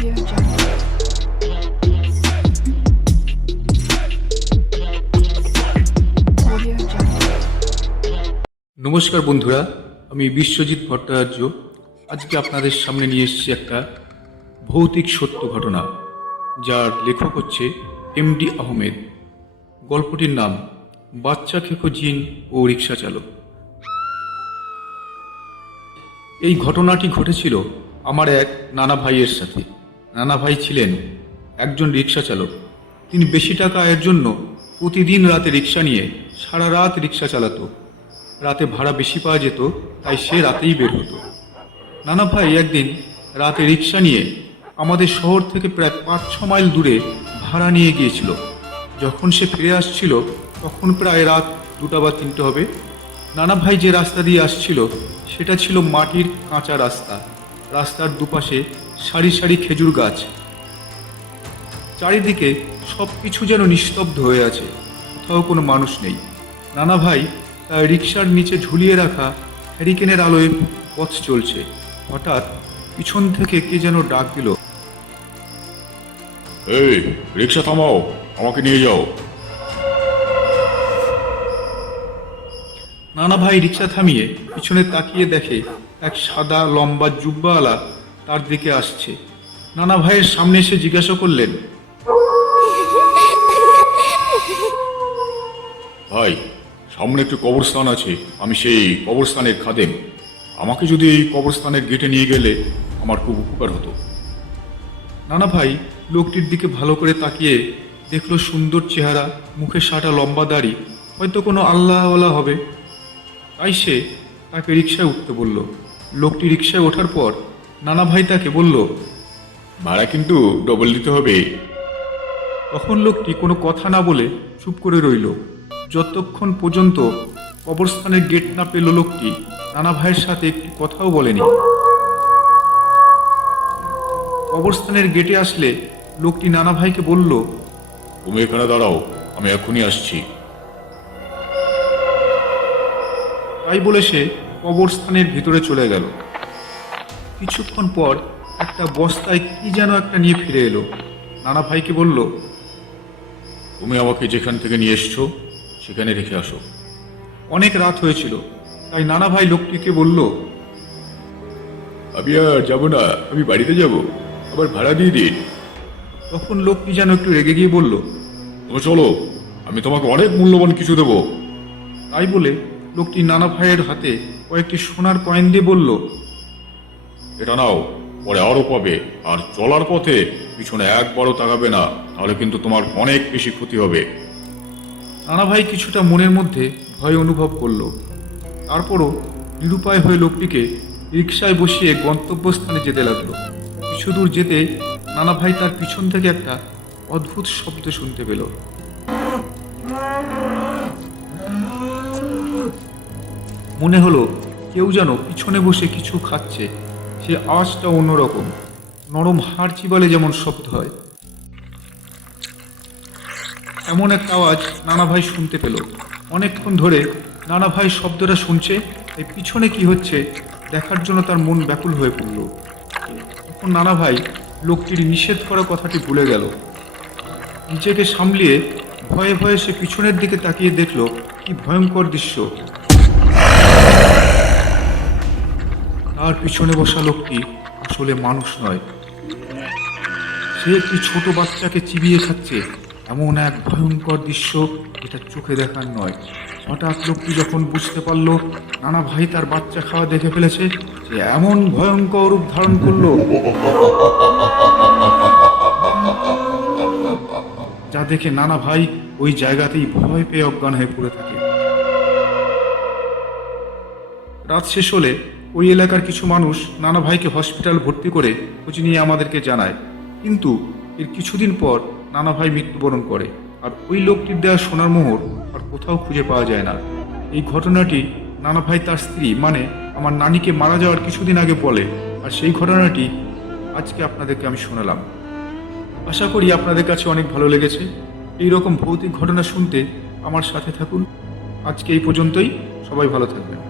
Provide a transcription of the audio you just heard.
Audio Jungle. Audio Jungle. নমস্কার বন্ধুরা, আমি বিশ্বজিৎ ভট্টাচার্য। আজকে আপনাদের সামনে নিয়ে এসেছি একটা ভৌতিক সত্য ঘটনা, যার লেখক হচ্ছে এমডি আহমেদ। গল্পটির নাম বাচ্চা খেকো জিন ও রিক্সা চালক। এই ঘটনাটি ঘটেছিল আমার এক নানা ভাইয়ের সাথে। নানা ভাই ছিলেন একজন রিক্সা চালক। তিনি বেশি টাকা আয়ের জন্য প্রতিদিন রাতে রিক্সা নিয়ে সারা রাত রিক্সা চালাতো। রাতে ভাড়া বেশি পাওয়া যেত, তাই সে রাতেই বের হতো। নানা ভাই একদিন রাতে রিক্সা নিয়ে আমাদের শহর থেকে প্রায় 5-6 মাইল দূরে ভাড়া নিয়ে গিয়েছিল। যখন সে ফিরে আসছিল তখন প্রায় রাত 2টা বা 3টে হবে। নানা ভাই যে রাস্তা দিয়ে আসছিল সেটা ছিল মাটির কাঁচা রাস্তা। রাস্তার দুপাশে সারি সারি খেজুর গাছ। চারিদিকে সব কিছু যেন নিস্তব্ধ হয়ে আছে, কোথাও কোনো মানুষ নেই। নানা ভাই তার রিক্সার নিচে ঝুলিয়ে রাখা হ্যারিকেনের আলোয় পথ চলছে। হঠাৎ পিছন থেকে কে যেন ডাক দিল, এই রিক্সা থামাও, আমাকে নিয়ে যাও। নানা ভাই রিক্সা থামিয়ে পিছনে তাকিয়ে দেখে এক সাদা লম্বা জুব্বাওয়ালা তার দিকে আসছে। নানা ভাইয়ের সামনে এসে জিজ্ঞাসা করলেন, ভাই, সামনে একটি কবরস্থান আছে, আমি সেই কবরস্থানের খাদেম। আমাকে যদি এই কবরস্থানের গেটে নিয়ে গেলে আমার খুব উপকার হতো। নানা ভাই লোকটির দিকে ভালো করে তাকিয়ে দেখলো সুন্দর চেহারা, মুখে সাটা লম্বা দাড়ি, হয়তো কোনো আল্লাহওয়ালা হবে। তাই সে তাকে রিক্সায় উঠতে বলল। লোকটি রিক্সায় ওঠার পর নানা ভাই তাকে বলল, ভাড়া কিন্তু ডবল দিতে হবে। তখন লোকটি কোনো কথা না বলে চুপ করে রইল। যতক্ষণ পর্যন্ত কবরস্থানের গেট না পেল লোকটি নানা ভাইয়ের সাথে একটি কথাও বলেনি। কবরস্থানের গেটে আসলে লোকটি নানা ভাইকে বলল, তুমি এখানে দাঁড়াও, আমি এখনই আসছি। তাই বলে সে কবরস্থানের ভিতরে চলে গেল। কিছুক্ষণ পর একটা বস্তায় কি যেন একটা নিয়ে ফিরে এলো। নানা ভাইকে বলল, তুমি আমাকে যেখান থেকে নিয়ে এসছো সেখানে রেখে আসো। অনেক রাত হয়েছিল, তাই নানা ভাই লোকটিকে বলল, আমি আর যাবো না, আমি বাড়িতে যাব, আবার ভাড়া দিয়ে দিন। তখন লোকটি যেন একটু রেগে গিয়ে বলল, তুমি চলো, আমি তোমাকে অনেক মূল্যবান কিছু দেবো। তাই বলে লোকটি নানা ভাইয়ের হাতে কয়েকটি সোনার কয়েন দিয়ে বলল, এটা নাও, পরে আরো পাবে। আর চলার পথে পিছনে একবারও তাকাবে না, তাহলে কিন্তু তোমার অনেক বেশি ক্ষতি হবে। নানা ভাই কিছুটা মনের মধ্যে ভয় অনুভব করলো। তারপরও নিরুপায় হয়ে লোকটিকে রিকশায় বসিয়ে গন্তব্যস্থানে যেতে লাগলো। কিছু দূর যেতে নানা ভাই তার পিছন থেকে একটা অদ্ভুত শব্দ শুনতে পেল। মনে হলো কেউ যেন পিছনে বসে কিছু খাচ্ছে। সে আওয়াজটা অন্যরকম, নরম হাড় চিবালে যেমন শব্দ হয়, এমন একটা আওয়াজ নানা ভাই শুনতে পেল। অনেকক্ষণ ধরে নানা ভাই শব্দটা শুনছে, এই পিছনে কি হচ্ছে দেখার জন্য তার মন ব্যাকুল হয়ে পড়ল। তখন নানা ভাই লোকটির নিষেধ করা কথাটি ভুলে গেল। নিজেকে সামলিয়ে ভয়ে ভয়ে সে পিছনের দিকে তাকিয়ে দেখল কি ভয়ঙ্কর দৃশ্য। তার পিছনে বসা লোকটি আসলে মানুষ নয়, সে একটি ছোট বাচ্চাকে চিবিয়ে খাচ্ছে। এমন এক ভয়ঙ্কর দৃশ্য যেটা চোখে দেখার নয়। হঠাৎ লোকটি যখন বুঝতে পারল নানা ভাই তার বাচ্চা খাওয়া দেখে ফেলেছে, সে এমন ভয়ঙ্কর রূপ ধারণ করলো যা দেখে নানা ভাই ওই জায়গাতেই ভয় পেয়ে অজ্ঞান হয়ে পড়ে থাকে। রাত শেষ হলে ওই এলাকার কিছু মানুষ নানা ভাইকে হসপিটাল ভর্তি করে খোঁজ নিয়ে আমাদেরকে জানায়, কিন্তু এর কিছুদিন পর নানা ভাই মৃত্যুবরণ করে। আর ওই লোকটির দেওয়া সোনার মোহর আর কোথাও খুঁজে পাওয়া যায় না। এই ঘটনাটি নানা ভাই তার স্ত্রী মানে আমার নানিকে মারা যাওয়ার কিছুদিন আগে বলে, আর সেই ঘটনাটি আজকে আপনাদেরকে আমি শোনালাম। আশা করি আপনাদের কাছে অনেক ভালো লেগেছে। এই রকম ভৌতিক ঘটনা শুনতে আমার সাথে থাকুন। আজকে এই পর্যন্তই, সবাই ভালো থাকবেন।